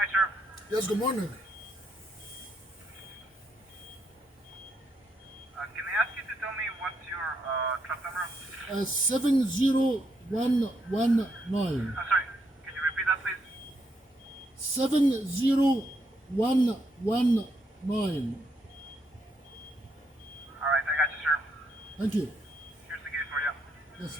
Hi, sir. Yes, good morning. Can I ask you to tell me what's your truck number? 70119. I'm sorry. Can you repeat that, please? 70119. All right, I got you, sir. Thank you. Here's the key for you. Yes.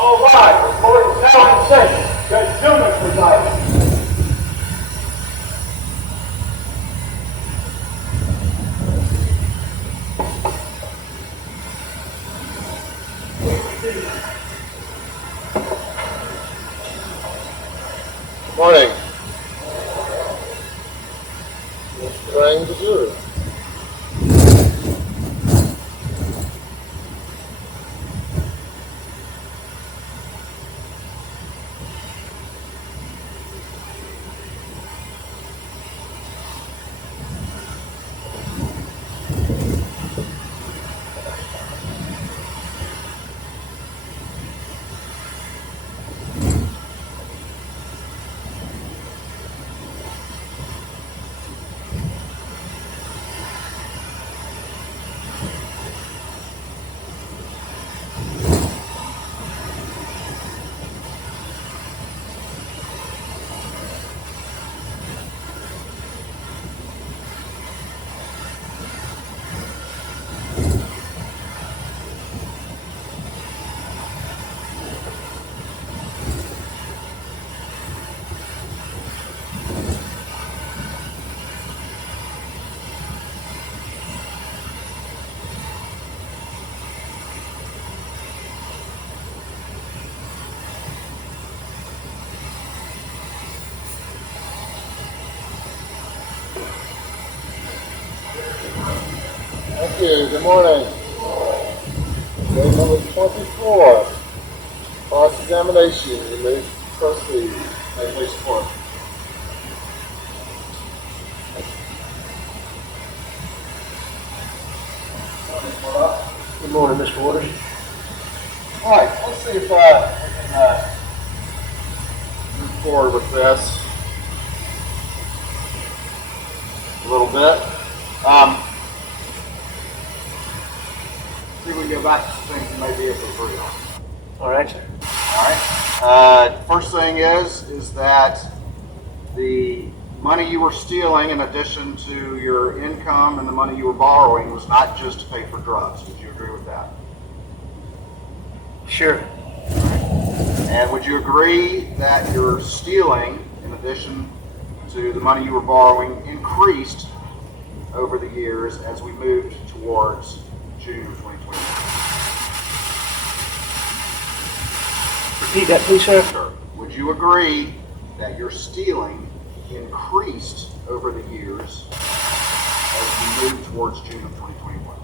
All right, the court is now in session. Judge Newman presiding. Morning. Mr. Brigham, the jury. Thank you. Good morning. Day number 24. Cross-examination. You may proceed. May I please report? Good morning, Mr. Waters. All right. Let's see if I can move forward with this a little bit. See if we can go back to some things you may be able to agree on. All right, sir. All right. First thing is that the money you were stealing, in addition to your income and the money you were borrowing, was not just to pay for drugs. Would you agree with that? Sure. And would you agree that your stealing, in addition to the money you were borrowing, increased over the years as we moved towards June of 2021? Repeat that, please, sir. Sure. Would you agree that your stealing increased over the years as we moved towards June of 2021?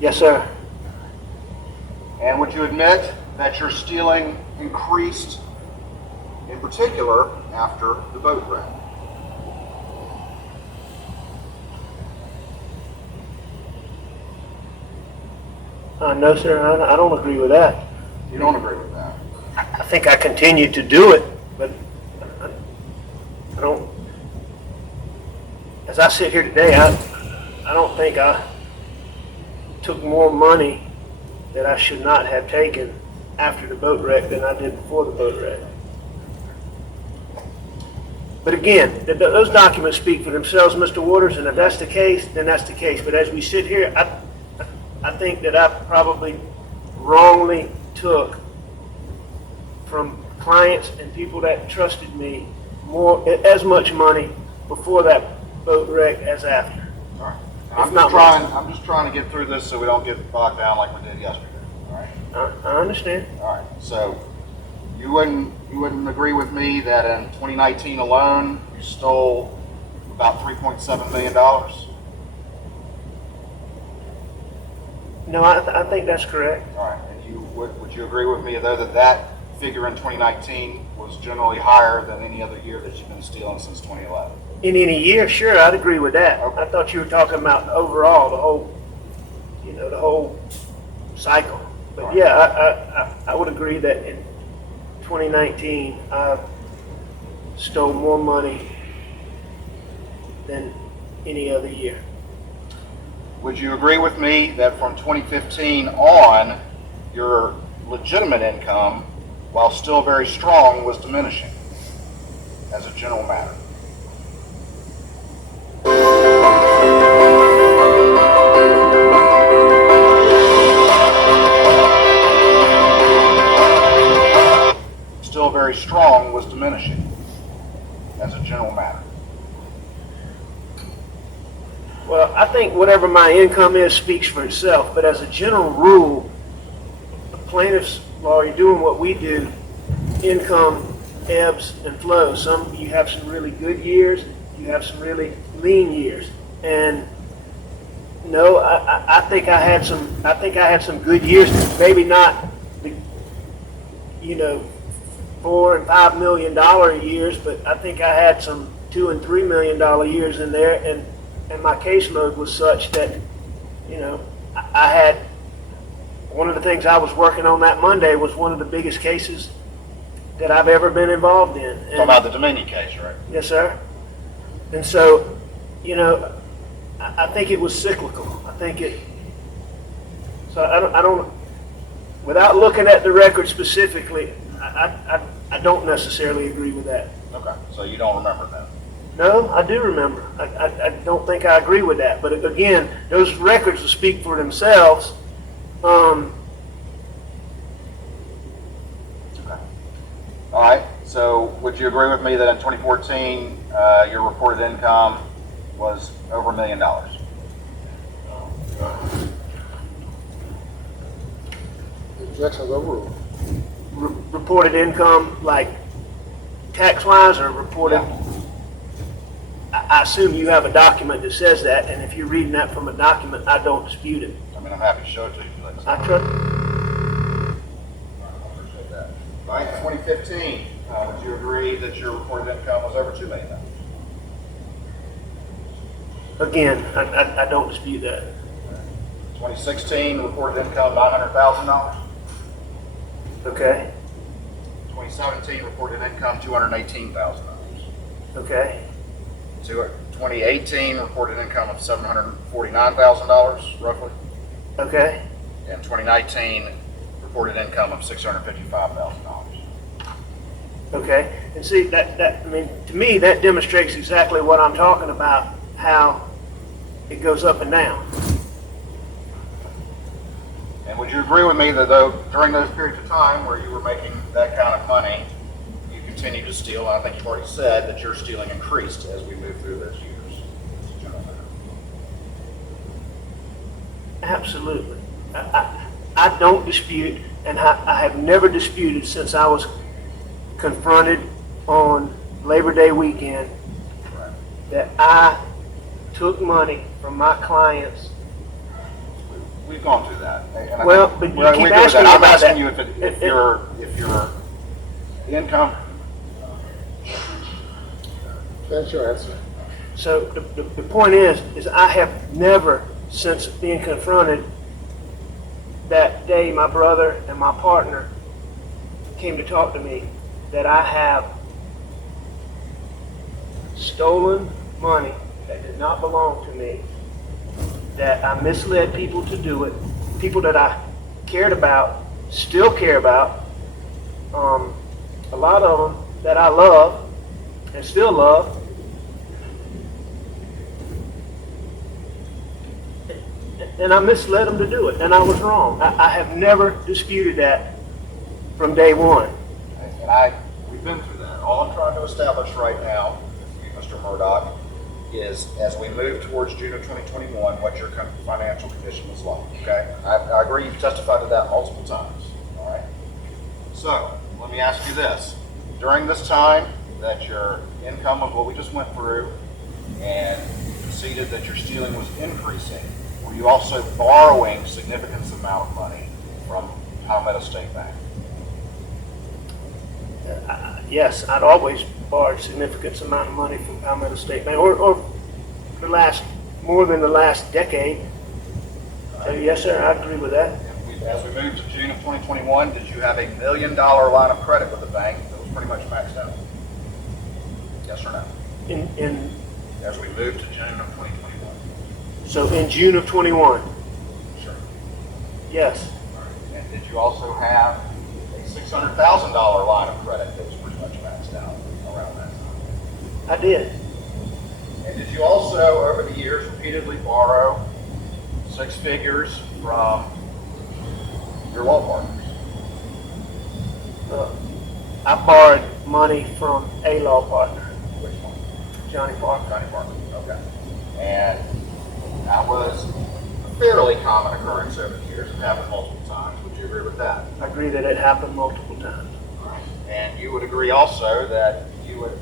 Yes, sir. And would you admit that your stealing increased, in particular, after the boat wreck? No, sir, I don't agree with that. You don't agree with that? I think I continued to do it, but I don't, as I sit here today, I don't think I took more money that I should not have taken after the boat wreck than I did before the boat wreck. But again, those documents speak for themselves, Mr. Waters, and if that's the case, then that's the case. But as we sit here, I think that I probably wrongly took from clients and people that trusted me as much money before that boat wreck as after. All right. I'm just trying to get through this so we don't get bogged down like we did yesterday. All right. I understand. All right. So you wouldn't agree with me that in 2019 alone you stole about $3.7 million? No, I think that's correct. All right. And would you agree with me though that figure in 2019 was generally higher than any other year that you've been stealing since 2011? In any year, sure, I'd agree with that. Okay. I thought you were talking about overall, the whole cycle. But Right. yeah, I would agree that in 2019, I stole more money than any other year. Would you agree with me that from 2015 on, your legitimate income while still very strong, was diminishing as a general matter. Still very strong was diminishing as a general matter. Well, I think whatever my income is speaks for itself, but as a general rule, the plaintiff's lawyer doing what we do, income ebbs and flows. You have some really good years, you have some really lean years, and no, I think I had some good years. Maybe not the, $4 and $5 million years, but I think I had some $2 and $3 million years in there, and my caseload was such that, I had, one of the things I was working on that Monday was one of the biggest cases that I've ever been involved in. Talking about the Dominion case, right? Yes, sir. And so, I think it was cyclical. So I don't, without looking at the record specifically, I don't necessarily agree with that. Okay, so you don't remember that? No, I do remember. I don't think I agree with that. But again, those records will speak for themselves. Okay. All right, so would you agree with me that in 2014, your reported income was over $1 million? Objections overruled. Reported income, like tax-wise, or reported? Yeah. I assume you have a document that says that, and if you're reading that from a document, I don't dispute it. I mean, I'm happy to show it to you if you'd like to see I it. trust. I appreciate that. All right, 2015, would you agree that your reported income was over $2 million? Again, I don't dispute that. 2016, reported income $900,000. Okay. 2017, reported income $218,000. Okay. 2018, reported income of $749,000, roughly. Okay. And 2019, reported income of $655,000. Okay. And see, I mean, to me, that demonstrates exactly what I'm talking about, how it goes up and down. And would you agree with me that though during those periods of time where you were making that kind of money, you continued to steal? And I think you've already said that your stealing increased as we move through those years. Absolutely. I don't dispute, and I have never disputed since I was confronted on Labor Day weekend Right. that I took money from my clients. We've gone through that. And I Well, think- but you well, keep we agree with asking that. me I'm about asking that. you if your income. That's your answer. So the point is I have never, since being confronted that day, my brother and my partner came to talk to me, that I have stolen money that did not belong to me, that I misled people to do it, people that I cared about, still care about, a lot of them that I love and still love. And I misled them to do it, and I was wrong. I have never disputed that from day one. And we've been through that. All I'm trying to establish right now, Mr. Murdoch, is as we move towards June of 2021, what your financial condition is like, okay? I agree you've testified to that multiple times, all right? So, let me ask you this. During this time that your income of what we just went through and you conceded that your stealing was increasing, were you also borrowing significant amount of money from Palmetto State Bank? Yes, I'd always borrowed significant amount of money from Palmetto State Bank, or more than the last decade. So yes, sir, I agree with that. As we move to June of 2021, did you have a $1 million line of credit with the bank that was pretty much maxed out? Yes or no? In As we move to June of 2021. so in June of 21, Sure. yes. All right. And did you also have a $600,000 line of credit that was pretty much maxed out around that time. I did. And did you also, over the years, repeatedly borrow six figures from your law partners? I borrowed money from a law partner, Which one? Johnny Parker. Johnny Parker. Okay. And that was a fairly common occurrence over the years. It happened multiple times. Would you agree with that? I agree that it happened multiple times. All right. And you would agree also that you would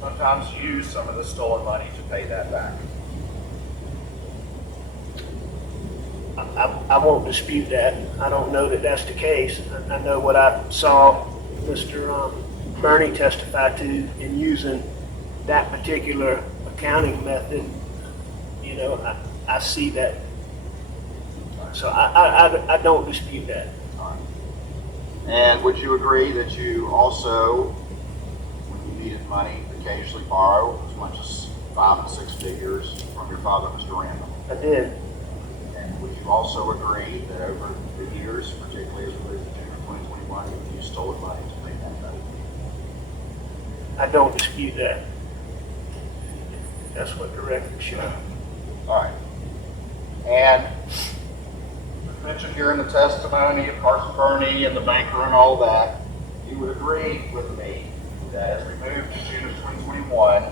sometimes use some of the stolen money to pay that back? I won't dispute that. I don't know that that's the case. I know what I saw Mr. Bernie testify to in using that particular accounting method. You know, I see that. So I don't dispute that. All right. And would you agree that you also, when you needed money, occasionally borrow as much as 5 and 6 figures from your father, Mr. Randall? I did. And would you also agree that over the years, particularly as we moved to June of 2021, you stole money to pay that back? I don't dispute that. That's what the record shows. All right. And mentioned here in the testimony of Carson Burney and the banker and all that, you would agree with me that as we moved to June of 2021,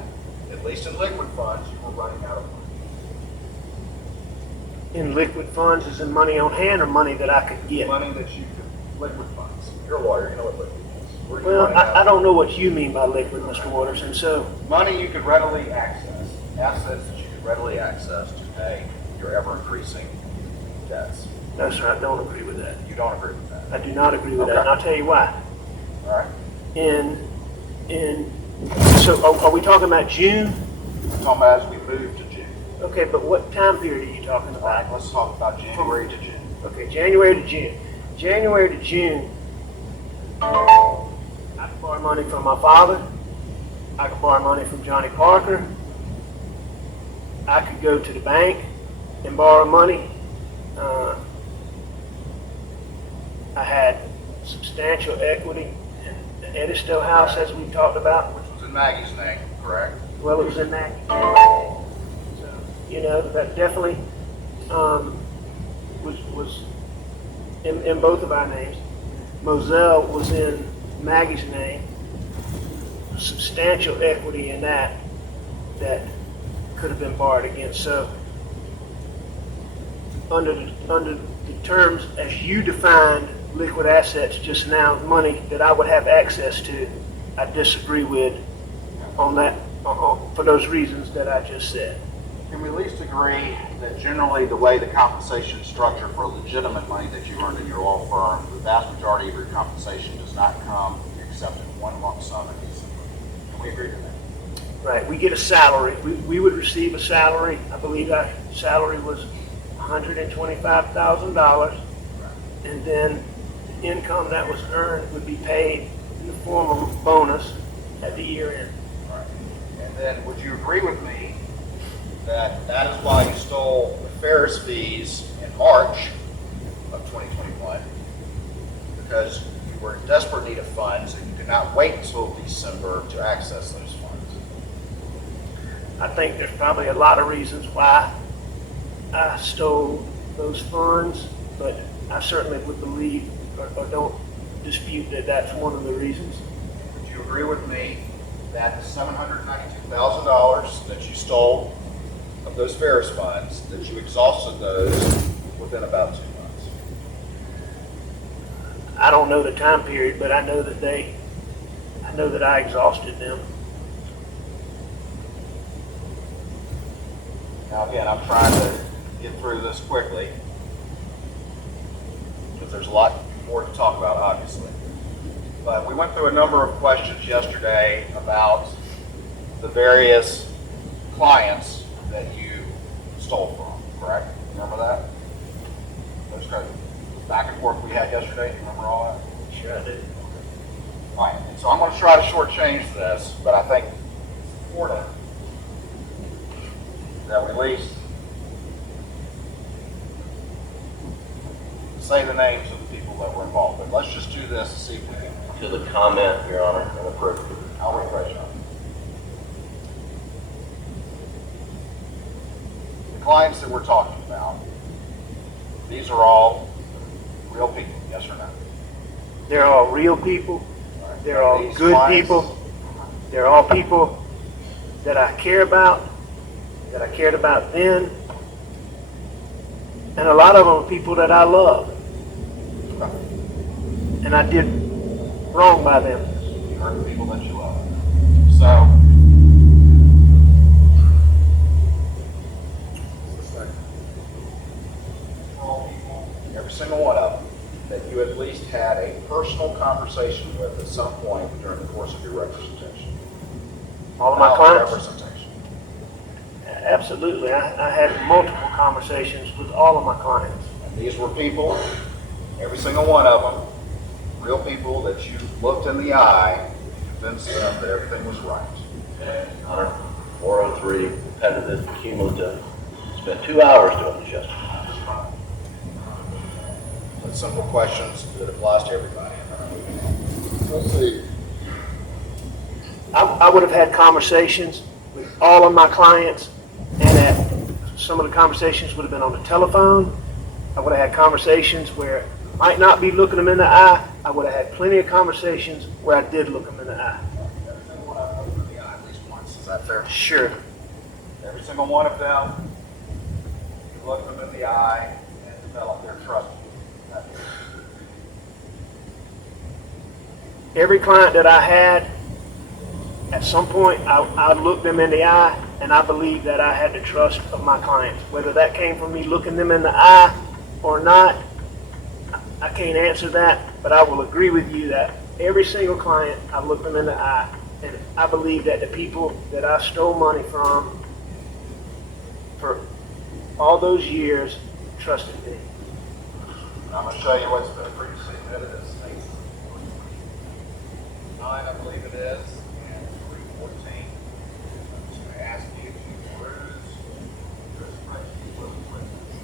at least in liquid funds, you were running out of money. In liquid funds, is in money on hand or money that I could get? Money that you could, liquid funds. You're a lawyer, you know what liquid is. Were you Well, running out I of don't know what you mean by liquid, Mr. Waters, and so money you could readily access, assets that you could readily access to pay your ever-increasing debts. no, sir, I don't agree with that. You don't agree with that? I do not agree with that, Okay. and I'll tell you why. All right. So are we talking about June? We're talking about as we move to June. Okay, but what time period are you talking All right, about? let's talk about January to June. Okay, January to June. January to June, I could borrow money from my father. I could borrow money from Johnny Parker. I could go to the bank and borrow money. I had substantial equity in the Edisto house, as we talked about. Which was in Maggie's name, correct? Well, it was in that. So, you know, that definitely was in both of our names. Moselle was in Maggie's name. Substantial equity in that could have been borrowed against. So, under the terms as you defined liquid assets just now, money that I would have access to, I disagree with on that for those reasons that I just said. Can we at least agree that generally the way the compensation is structured for legitimate money that you earned in your law firm, the vast majority of your compensation does not come except in one lump sum in December? Can we agree to that? Right, we get a salary. We would receive a salary. I believe our salary was $125,000, and then the income that was earned would be paid in the form of a bonus at the year end. Right. And then would you agree with me that that is why you stole the Ferris fees in March of 2021? Because you were in desperate need of funds and you could not wait until December to access those funds. I think there's probably a lot of reasons why I stole those funds, but I certainly would believe or don't dispute that that's one of the reasons. Would you agree with me that the $792,000 that you stole of those Ferris funds, that you exhausted those within about 2 months? I don't know the time period, but I know that I exhausted them. Now again, I'm trying to get through this quickly because there's a lot more to talk about, obviously. But we went through a number of questions yesterday about the various clients that you stole from, correct? Remember that? Those kind of back and forth we had yesterday, do you remember all that? Sure I do. All right, and so I'm going to try to shortchange this, but I think it's important that we at least say the names of the people that were involved. But let's just do this to see if we can. To the comment, Your Honor, and approve. I'll refresh on. The clients that we're talking about, these are all real people, yes or no? They're all real people. Right. They're all These good clients- people. They're all people that I care about, that I cared about then. And a lot of them are people that I love. And I did wrong by them. You hurt the people that you love. So, every single one of them that you at least had a personal conversation with at some point during the course of your representation. All of my Valid clients, representation. absolutely. I had multiple conversations with all of my clients. And these were people, every single one of them, real people that you looked in the eye and convinced them that everything was right. Honor, 403, repetitive, cumulative. Spent 2 hours doing this yesterday. But simple questions that applies to everybody. Let's see. I would have had conversations with all of my clients, and some of the conversations would have been on the telephone. I would have had conversations where I might not be looking them in the eye. I would have had plenty of conversations where I did look them in the eye. Every single one of them looked in the eye at least once. Is that fair? Sure. Every single one of them, you looked them in the eye and developed their trust. Every client that I had, at some point, I looked them in the eye, and I believed that I had the trust of my clients. Whether that came from me looking them in the eye or not, I can't answer that, but I will agree with you that every single client, I looked them in the eye, and I believe that the people that I stole money from for all those years trusted me. I'm going to show you what's been previously admitted as states. 9, I believe it is, and 314. I'm just going to ask you to peruse your spreadsheet with the witness.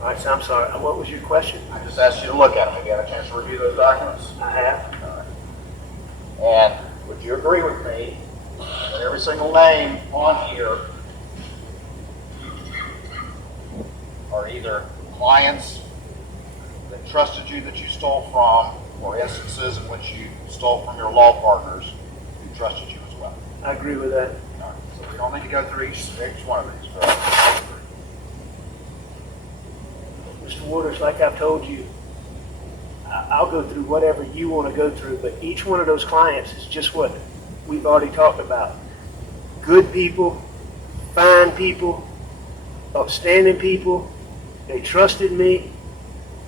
All right, so I'm sorry, what was your question? I just asked you to look at them. Have you had a chance to review those documents? I have. And would you agree with me that every single name on here are either clients that trusted you that you stole from, or instances in which you stole from your law partners who trusted you as well? I agree with that. All right, so we don't need to go through each one of these. Correct? Mr. Waters, like I've told you, I'll go through whatever you want to go through, but each one of those clients is just what we've already talked about. Good people, fine people, upstanding people. They trusted me.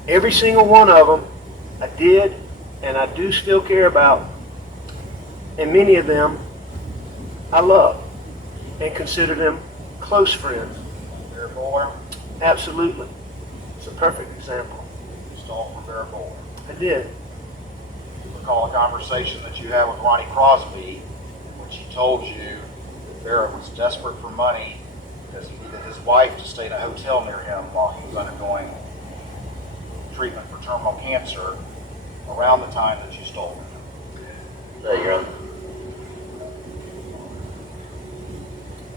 Every single one of them I did, and I do still care about. And many of them I love and consider them close friends. Bear Boy, Absolutely. It's a perfect example. you stole from Bear Boy. I did. Recall a conversation that you had with Ronnie Crosby, in which he told you that Barrett was desperate for money because he needed his wife to stay in a hotel near him while he was undergoing treatment for terminal cancer around the time that you stole from him. There, Your Honor.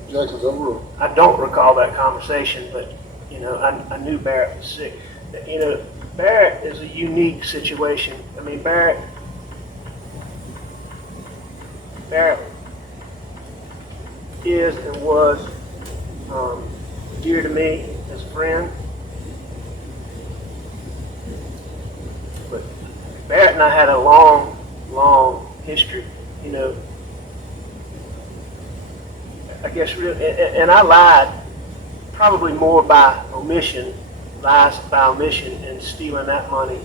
Objections overruled. I don't recall that conversation, but, you know, I knew Barrett was sick. You know, Barrett is a unique situation. I mean, Barrett is and was dear to me as a friend. But Barrett and I had a long, long history, you know. I guess really, and I lied probably more by omission, lies by omission and stealing that money.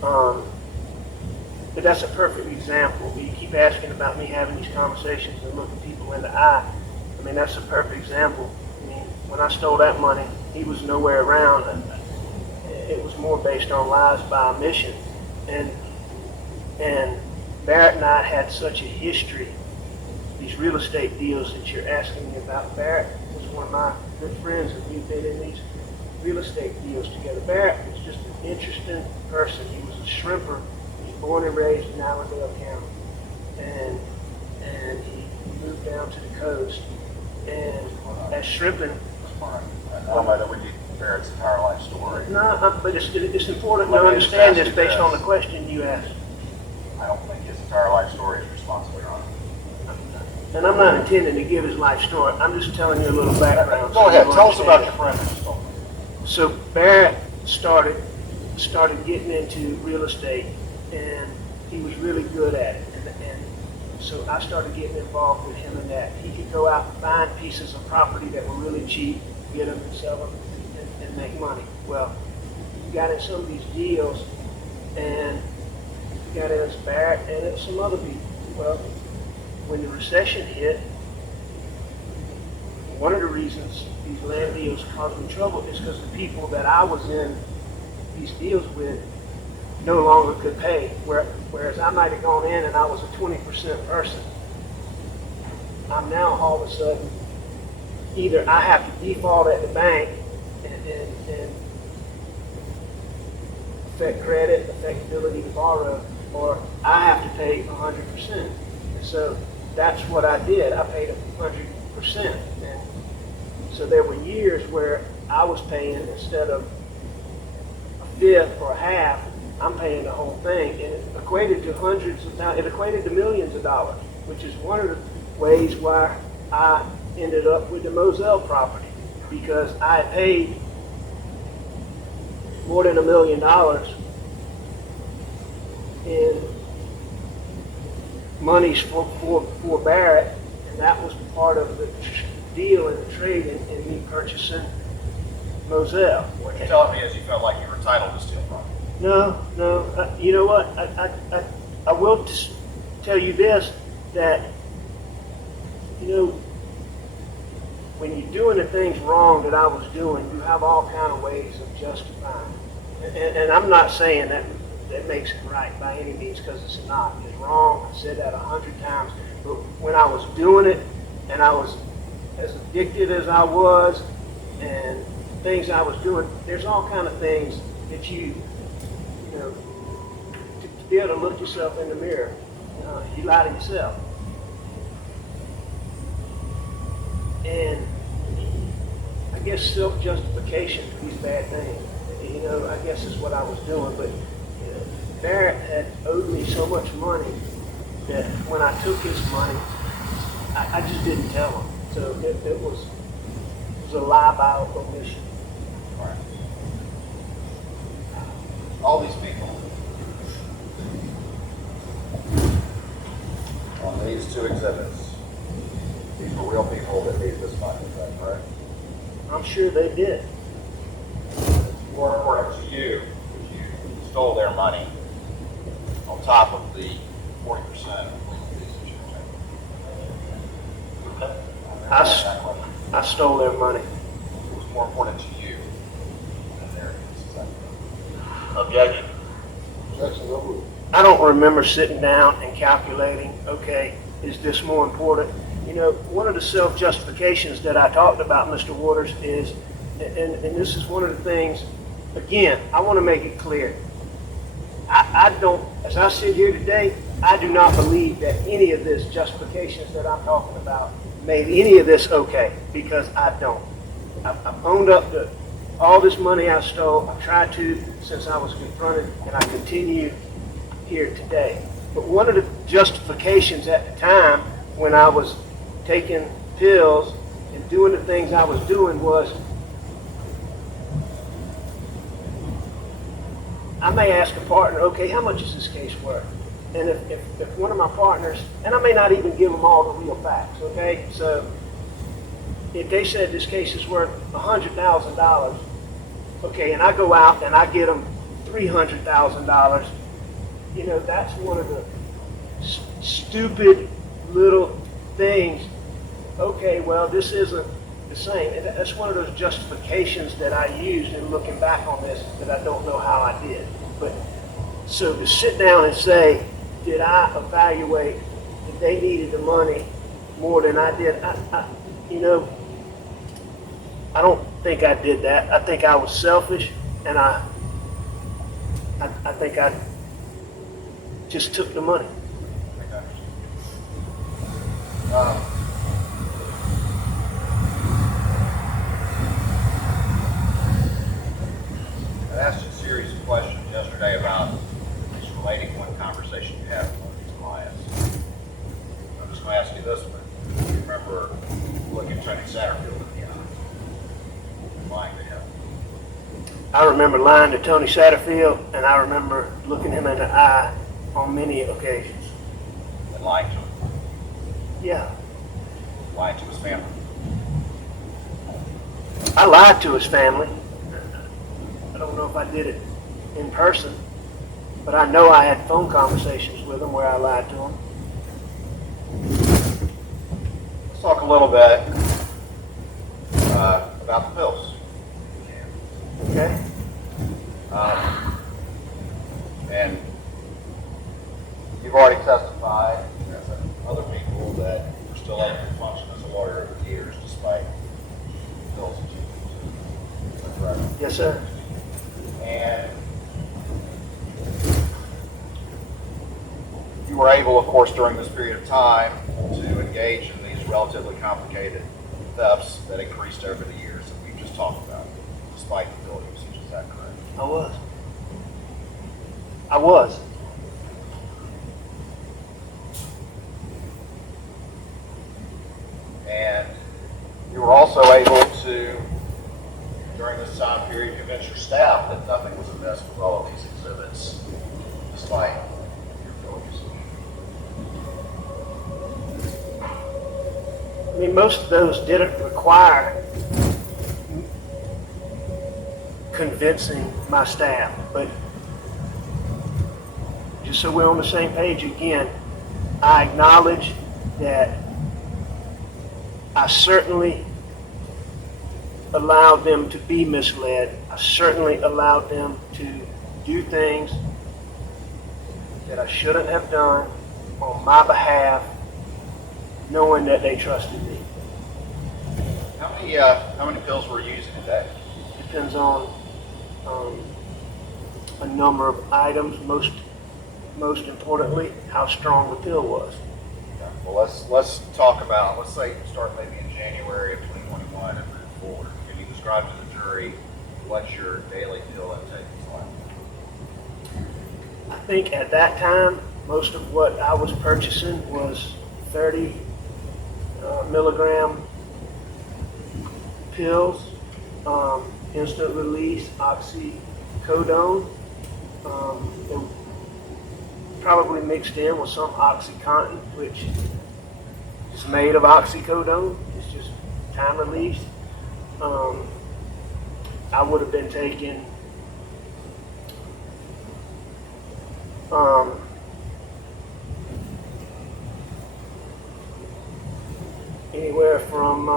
But that's a perfect example. You keep asking about me having these conversations and looking people in the eye. I mean, that's a perfect example. I mean, when I stole that money, he was nowhere around. It was more based on lies by omission. And Barrett and I had such a history, these real estate deals that you're asking me about. Barrett was one of my good friends, and we've been in these real estate deals together. Barrett was just an interesting person. He was a shrimper. He was born and raised in Allendale County. And he moved down to the coast. And as shrimping, I don't know that we need Barrett's entire life story. no, but it's important to understand this based on the question you asked. I don't think his entire life story is responsible, Your Honor. And I'm not intending to give his life story. I'm just telling you a little background. Go so ahead, you tell us understand about it. your friend that you told me. So Barrett started getting into real estate, and he was really good at it. And so I started getting involved with him in that. He could go out and find pieces of property that were really cheap, get them and sell them, and make money. Well, he got in some of these deals, and he got in with Barrett and in some other people. Well, when the recession hit, one of the reasons these land deals caused me trouble is because the people that I was in these deals with no longer could pay. Whereas I might have gone in and I was a 20% person. I'm now all of a sudden, either I have to default at the bank and affect credit, affect ability to borrow, or I have to pay 100%. And so that's what I did. I paid 100%. And so there were years where I was paying, instead of a fifth or a half, I'm paying the whole thing. And it equated to hundreds of thousands, it equated to millions of dollars, which is one of the ways why I ended up with the Moselle property, because I had paid more than $1 million in monies for Barrett, and that was part of the deal and the trade in me purchasing Moselle. What you're telling me is you felt like you were entitled to steal property. No. You know what? I will just tell you this, that, you know, when you're doing the things wrong that I was doing, you have all kind of ways of justifying it. And I'm not saying that makes it right by any means, because it's not. It's wrong. I said that 100 times. But when I was doing it, and I was as addicted as I was, and things I was doing, there's all kind of things that you know, to be able to look yourself in the mirror, you lie to yourself. And I guess self-justification for these bad things, you know, I guess is what I was doing. But Barrett had owed me so much money that when I took his money, I just didn't tell him. So it was a lie by omission. All right. All these people on these two exhibits, these were real people that needed this money, is that correct? I'm sure they did. More important to you, if you stole their money on top of the 40% of legal fees that you were taking. I stole their money. It was more important to you than their is, is that correct? Objection. Objection overruled. I don't remember sitting down and calculating, okay, is this more important? You know, one of the self-justifications that I talked about, Mr. Waters, is, and this is one of the things, again, I want to make it clear. I don't, as I sit here today, I do not believe that any of this justifications that I'm talking about made any of this okay, because I don't. I've owned up to all this money I stole. I've tried to since I was confronted, and I continue here today. But one of the justifications at the time when I was taking pills and doing the things I was doing was, I may ask a partner, okay, how much is this case worth? And if one of my partners, and I may not even give them all the real facts, okay? So if they said this case is worth $100,000, okay, and I go out and I get them $300,000, you know, that's one of the stupid little things. Okay, well, this isn't the same. And that's one of those justifications that I use in looking back on this that I don't know how I did. But so to sit down and say, did I evaluate that they needed the money more than I did? You know, I don't think I did that. I think I was selfish, and I think I just took the money. I asked you a series of questions yesterday about just relating one conversation you had with one of these clients. I'm just going to ask you this one. Do you remember looking at Tony Satterfield in the eye and lying to him? I remember lying to Tony Satterfield, and I remember looking him in the eye on many occasions. And lying to him? Yeah. Lying to his family? I lied to his family. I don't know if I did it in person, but I know I had phone conversations with him where I lied to him. Let's talk a little bit about the pills. Okay? And you've already testified, as other people, that you're still able to function as a lawyer over the years despite pills that you use. Is that correct? Yes, sir. And you were able, of course, during this period of time to engage in these relatively complicated thefts that increased over the years that we've just talked about, despite the pill usage. Is that correct? I was. I was. And you were also able to, during this time period, convince your staff that nothing was amiss with all of these exhibits, despite your pill usage. I mean, most of those didn't require convincing my staff, but just so we're on the same page again, I acknowledge that I certainly allowed them to be misled. I certainly allowed them to do things that I shouldn't have done on my behalf, knowing that they trusted me. How many pills were you using a day? Depends on a number of items. Most importantly, how strong the pill was. Well, let's talk about, let's say start maybe in January of 2021 and move forward. Can you describe to the jury what your daily pill intake was like? I think at that time, most of what I was purchasing was 30 milligram pills, instant release oxycodone. They were probably mixed in with some OxyContin, which is made of oxycodone. It's just time released. I would have been taking anywhere from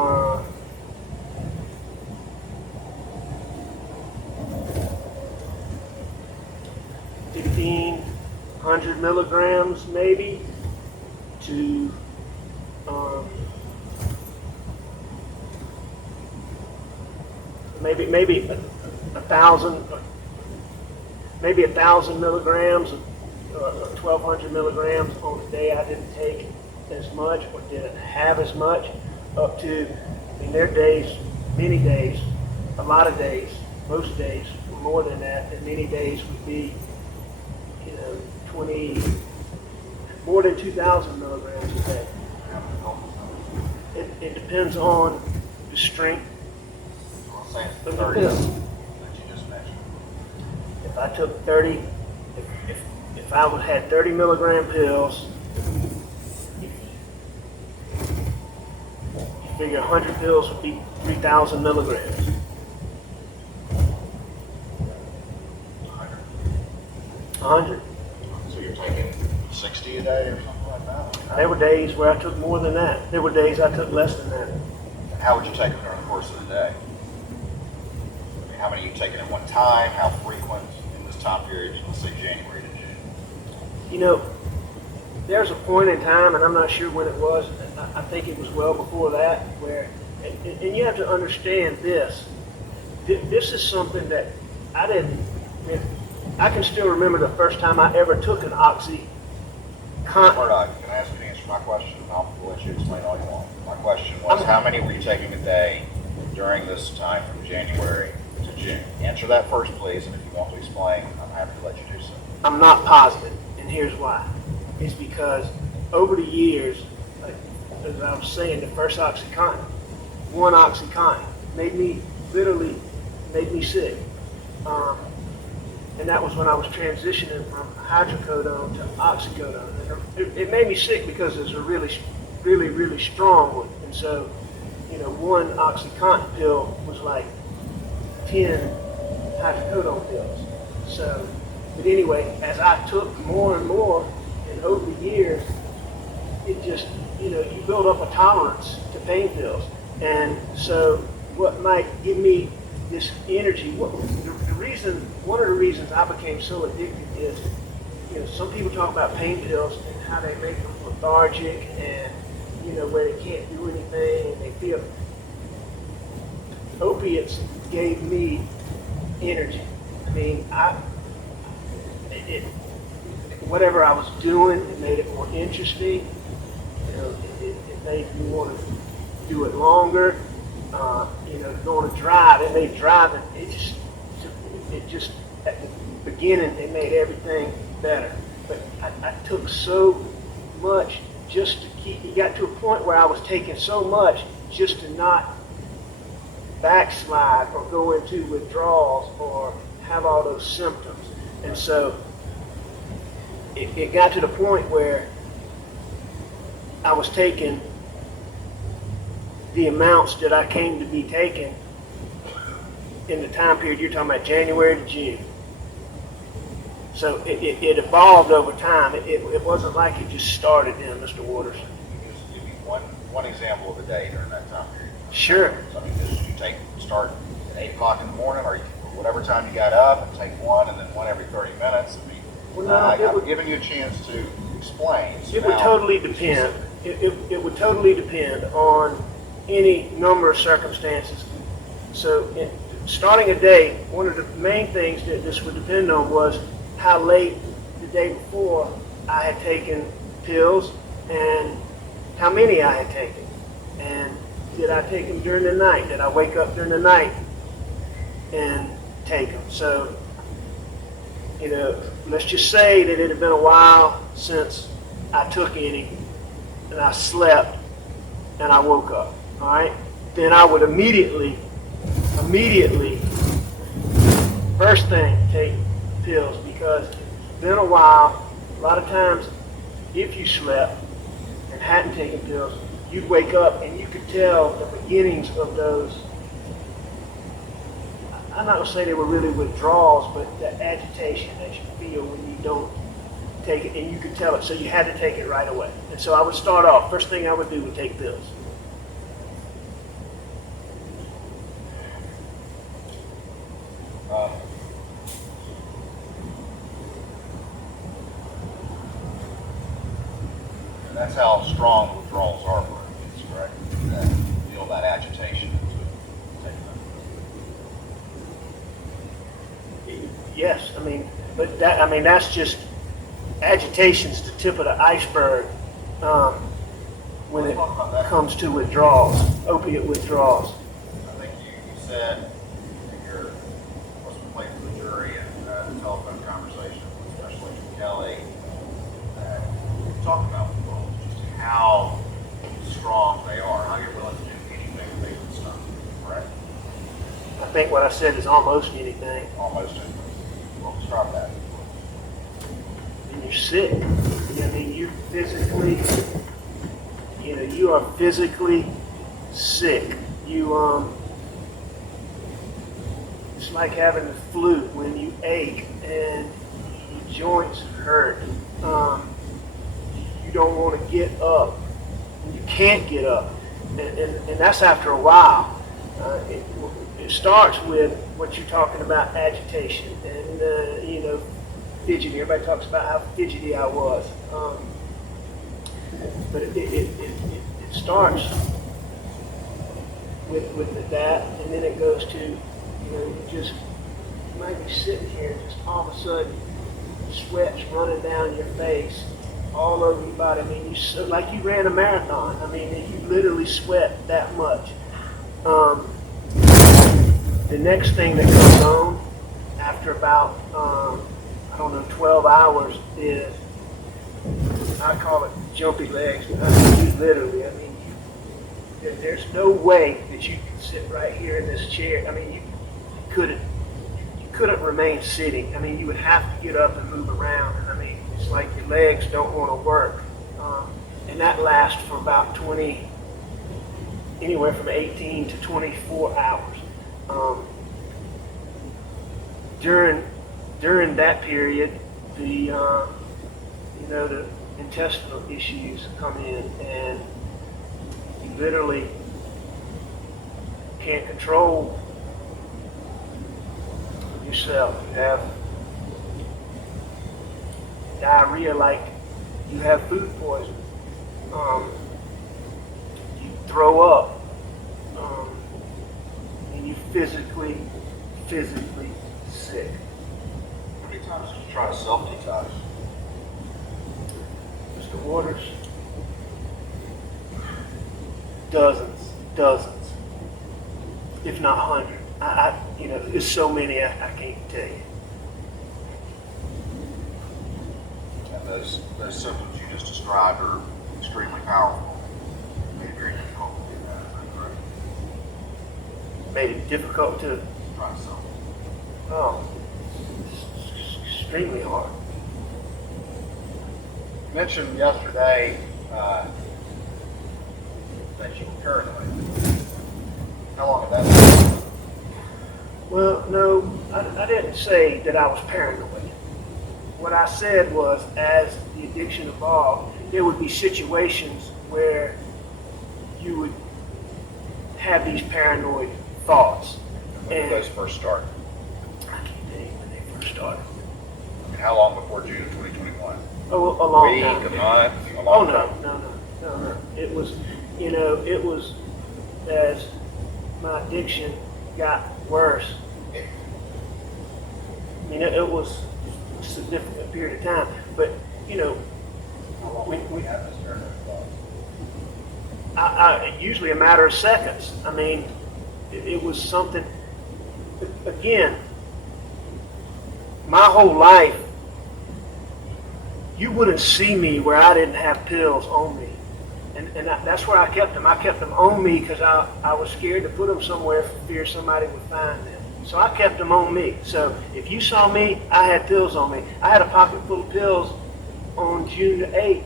1,500 milligrams maybe to maybe 1,000, maybe 1,000 milligrams, 1,200 milligrams on a day. I didn't take as much or didn't have as much, up to, I mean, there are days, many days, a lot of days, most days were more than that, and many days would be, more than 2,000 milligrams a day. It depends on the strength Let's say it's of the 30 pill. that you just mentioned. If I took 30, if I would had 30 milligram pills, you figure 100 pills would be 3,000 milligrams. 100. So you're taking 60 a day or something like that? There were days where I took more than that. There were days I took less than that. How would you take it during course of the day? I mean, how many are you taking at one time? How frequent in this time period, let's say January to June? You know, there's a point in time, and I'm not sure when it was, I think it was well before that, where, and you have to understand this. This is something that I I can still remember the first time I ever took an Oxy. Murdoch, can I ask you to answer my question? I'll let you explain all you want. My question was, how many were you taking a day during this time from January to June? Answer that first, please, and if you want to explain, I'm happy to let you do so. I'm not positive, and here's why. It's because over the years, like, as I was saying, the first OxyContin, one OxyContin, literally made me sick. And that was when I was transitioning from hydrocodone to oxycodone. And it made me sick because it was a really strong one. And so, you know, one OxyContin pill was like 10 hydrocodone pills. So, but anyway, as I took more and more, and over the years, it just, you know, you build up a tolerance to pain pills. And so what might give me this energy, one of the reasons I became so addicted is, you know, some people talk about pain pills and how they make them lethargic and, you know, where they can't do anything and they feel. Opiates gave me energy. I mean, whatever I was doing, it made it more interesting. You know, it made me want to do it longer. You know, going to drive, it made driving, it just, at the beginning, it made everything better. But I took so much just to keep, it got to a point where I was taking so much just to not backslide or go into withdrawals or have all those symptoms. And so it got to the point where I was taking the amounts that I came to be taking in the time period you're talking about, January to June. So it evolved over time. It wasn't like it just started then, Mr. Waters. Can you just give me one example of a day during that time period? Sure. So, I mean, did you start at 8 o'clock in the morning, or whatever time you got up, and take one, and then one every 30 minutes? I mean, Well, no, I'm giving you a chance to explain. So it would now- totally depend. It would totally depend on any number of circumstances. So starting a day, one of the main things that this would depend on was how late the day before I had taken pills and how many I had taken. And did I take them during the night? Did I wake up during the night and take them? So, you know, let's just say that it had been a while since I took any and I slept and I woke up. All right, then I would immediately, first thing, take pills, because it's been a while. A lot of times, if you slept and hadn't taken pills, you'd wake up and you could tell the beginnings of those. I'm not gonna say they were really withdrawals, but the agitation that you feel when you don't take it, and you could tell it, so you had to take it right away. And so I would start off, first thing I would do would take pills. And that's how strong withdrawals are for kids, correct? That feel that agitation to take them. Yes, I mean, but that's just agitation's the tip of the iceberg when it comes to withdrawals, opiate withdrawals. I think you said in your supposed to play for the jury and the telephone conversation with Special Agent Kelly that you talked about withdrawals, just how strong they are, how you're willing to do anything to make them stop, correct? I think what I said is almost anything. Almost anything. Well, describe that. And you're sick. I mean, you physically, you know, you are physically sick. It's like having the flu when you ache and your joints hurt. You don't want to get up. You can't get up. And that's after a while. It starts with what you're talking about, agitation, and you know, fidgety. Everybody talks about how fidgety I was, but it starts with that, and then it goes to, you know, you might be sitting here, and just all of a sudden, sweat's running down your face, all over your body. I mean, like you ran a marathon. I mean, you literally sweat that much. The next thing that comes on after about, I don't know, 12 hours is, I call it jumpy legs. I mean, you literally, I mean, there's no way that you can sit right here in this chair. I mean, you couldn't remain sitting. I mean, you would have to get up and move around. And I mean, it's like your legs don't want to work. And that lasts for about anywhere from 18 to 24 hours. During that period, the intestinal issues come in, and you literally can't control yourself. You have diarrhea like you have food poisoning. You throw up, and you're physically sick. How many times did you try to self-detox? Mr. Waters, dozens, if not hundreds. There's so many I can't tell you. And those symptoms you just described are extremely powerful. Made it very difficult to do that, is that correct? Made it difficult to, Try to self. extremely hard. You mentioned yesterday that you were paranoid. How long had that been? Well, no, I didn't say that I was paranoid. What I said was, as the addiction evolved, there would be situations where you would have these paranoid thoughts. When did those first start? I can't tell you when they first started. And how long before June of 2021? Oh, a long Week, time. a month, a Oh, long no, time? no. It was, it was as my addiction got worse. I mean, it was a significant period of time, but, How long we- did we have this paranoid thought? usually a matter of seconds. I mean, it was something, again, my whole life, you wouldn't see me where I didn't have pills on me. And that's where I kept them. I kept them on me because I was scared to put them somewhere for fear somebody would find them. So I kept them on me. So if you saw me, I had pills on me. I had a pocket full of pills on June the 8th.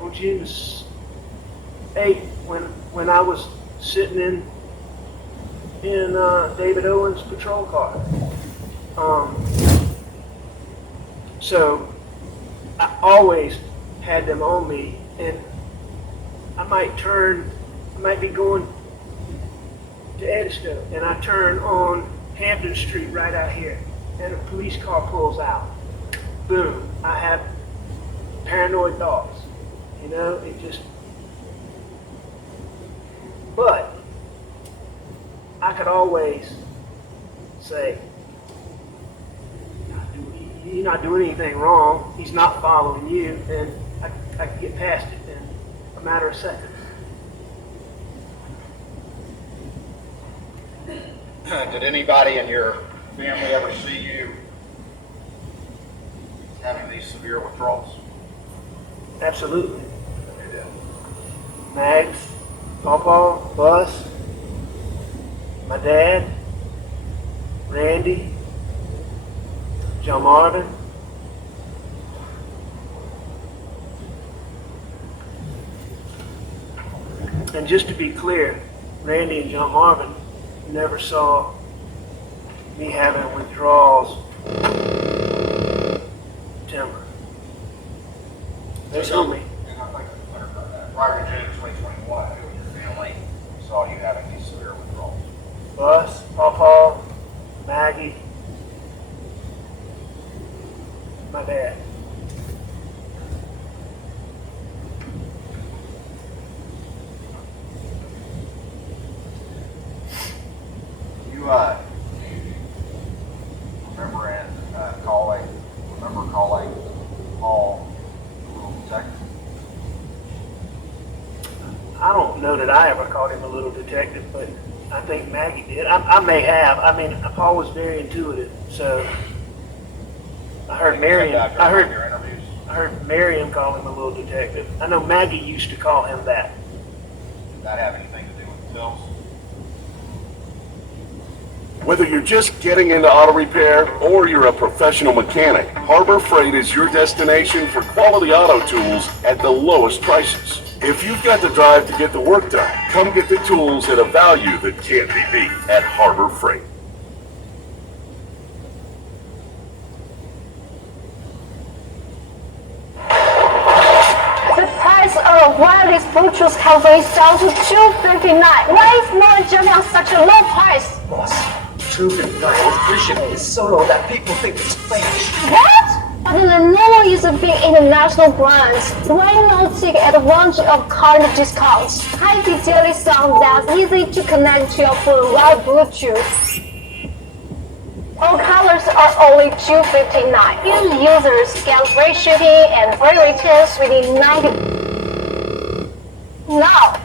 On June the 8th, when I was sitting in David Owen's patrol car. So I always had them on me, and I might be going to Edisco, and I turn on Hampton Street right out here, and a police car pulls out. Boom, I have paranoid thoughts. It just, but I could always say, you're not doing anything wrong, he's not following you, and I could get past it in a matter of seconds. Did anybody in your family ever see you having these severe withdrawals? Absolutely. They did. Mags, Pawpaw, Bus, my dad, Randy, John Marvin. And just to be clear, Randy and John Marvin never saw me having withdrawals September. They told me. And I'd like to clarify that. Prior to June 2021, who in your family saw you having these severe withdrawals? Us, Paul, Maggie, my dad. You, remember calling Paul a little detective? I don't know that I ever called him a little detective, but I think Maggie did. I may have. I mean, Paul was very intuitive, so I heard Miriam. I Your heard interviews. Miriam call him a little detective. I know Maggie used to call him that. Did that have anything to do with pills? Whether you're just getting into auto repair or you're a professional mechanic, Harbor Freight is your destination for quality auto tools at the lowest prices. If you've got the drive to get the work done, come get the tools at a value that can't be beat at Harbor Freight. The price of wireless Bluetooth headphones down to $259. Why is no one jumping on such a low price? Boss, $259 appreciate is so low that people think it's fake. What? But Lenovo is a big international brand. Why not take advantage of current discounts? High fidelity sound that's easy to connect to your phone via Bluetooth. All colors are only $259. New users get free shipping and free returns within 90. Now.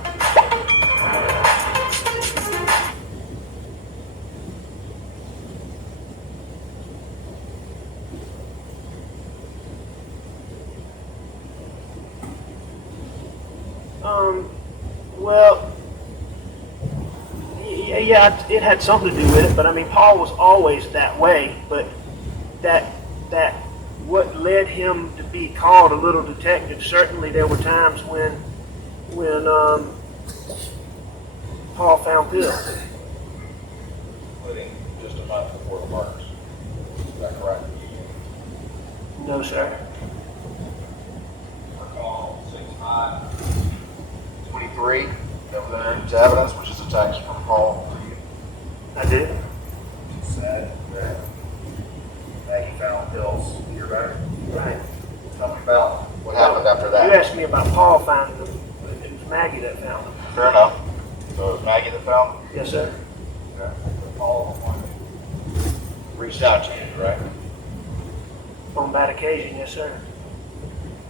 Well, yeah, it had something to do with it, but I mean, Paul was always that way, but that what led him to be called a little detective, certainly there were times when Paul found pills. Including just a month before the murders. Is that correct? No, sir. Recall 6/5/23 that was entered into evidence, which is a text from Paul to you. I did. It said that he found pills in your bag. Right. Tell me about what happened after You that. asked me about Paul finding them, but it was Maggie that found them. Fair enough. So it was Maggie that found them? Yes, sir. Okay. Paul reached out to you, correct? On that occasion, yes, sir.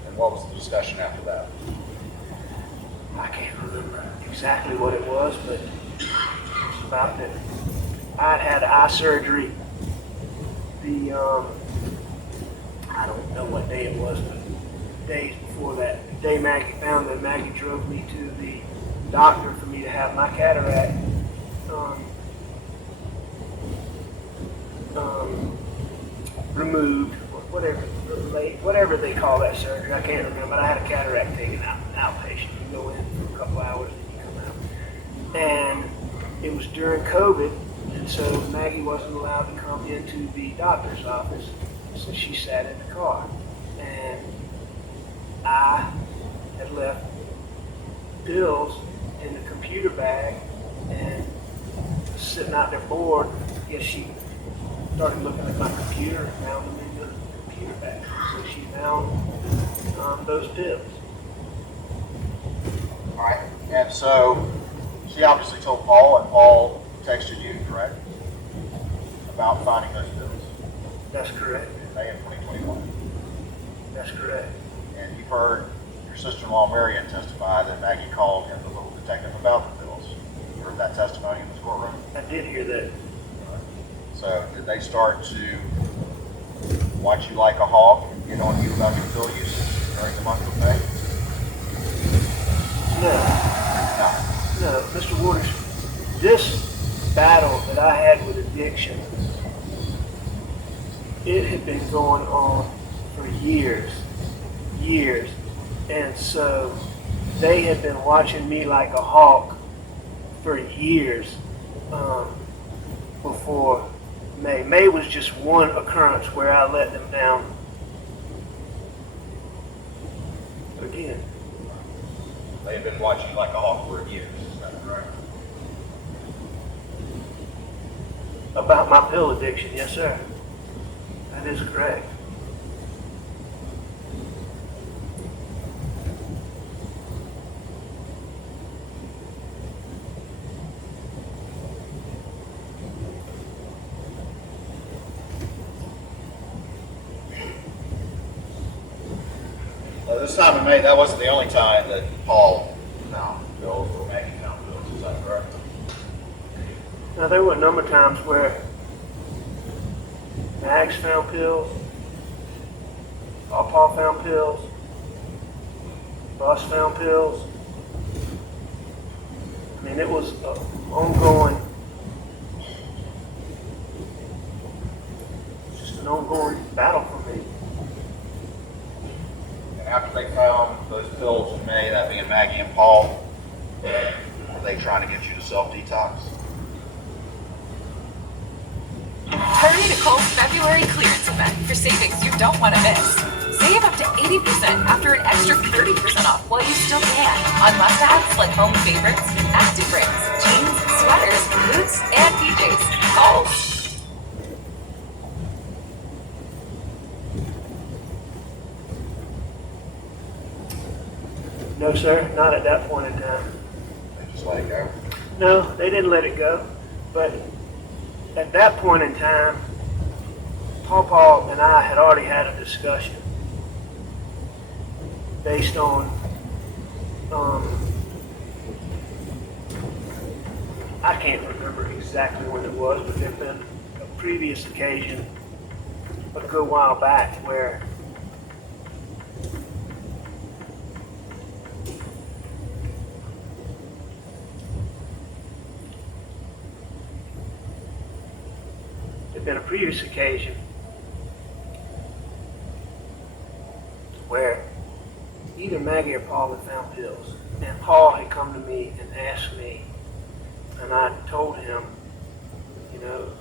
And what was the discussion after that? I can't remember exactly what it was, but it's about that I'd had eye surgery. I don't know what day it was, but days before that, the day Maggie found them, Maggie drove me to the doctor for me to have my cataract removed, whatever they call that surgery. I can't remember, but I had a cataract taken out, outpatient. You go in for a couple hours and you come out. And it was during COVID, and so Maggie wasn't allowed to come into the doctor's office, so she sat in the car. And I had left pills in the computer bag and sitting out there bored. I guess she started looking at my computer and found them in the computer bag. So she found those pills. All right. And so she obviously told Paul, and Paul texted you, correct? About finding those pills. That's correct. In May of 2021. That's correct. And you've heard your sister-in-law Marion testify that Maggie called him, the little detective, about the pills. You heard that testimony in this courtroom? I did hear that. So did they start to watch you like a hawk and get on you about your pill usage during the month of May? No, Mr. Waters, this battle that I had with addiction, it had been going on for years. And so they had been watching me like a hawk for years before May. May was just one occurrence where I let them down again. They had been watching you like a hawk for years, is that correct? About my pill addiction, yes, sir. That is correct. This time in May, that wasn't the only time that Paul found pills or Maggie found pills, is that correct? Now, there were a number of times where Max found pills, Paul found pills, Bus found pills. I mean, it was an ongoing, just an ongoing battle for me. And after they found those pills in May, that being Maggie and Paul, were they trying to get you to self-detox? Hurry to Kohl's February clearance event for savings you don't want to miss. Save up to 80% after an extra 30% off while you still can on must-haves like home favorites, active rings, jeans, sweaters, boots, and PJs. Kohl's. No, sir, not at that point in time. They just let it go? No, they didn't let it go. But at that point in time, Paul and I had already had a discussion based on, I can't remember exactly when it was, but there'd been a previous occasion a good while back where been a previous occasion where either Maggie or Paul had found pills, and Paul had come to me and asked me, and I told him, you know,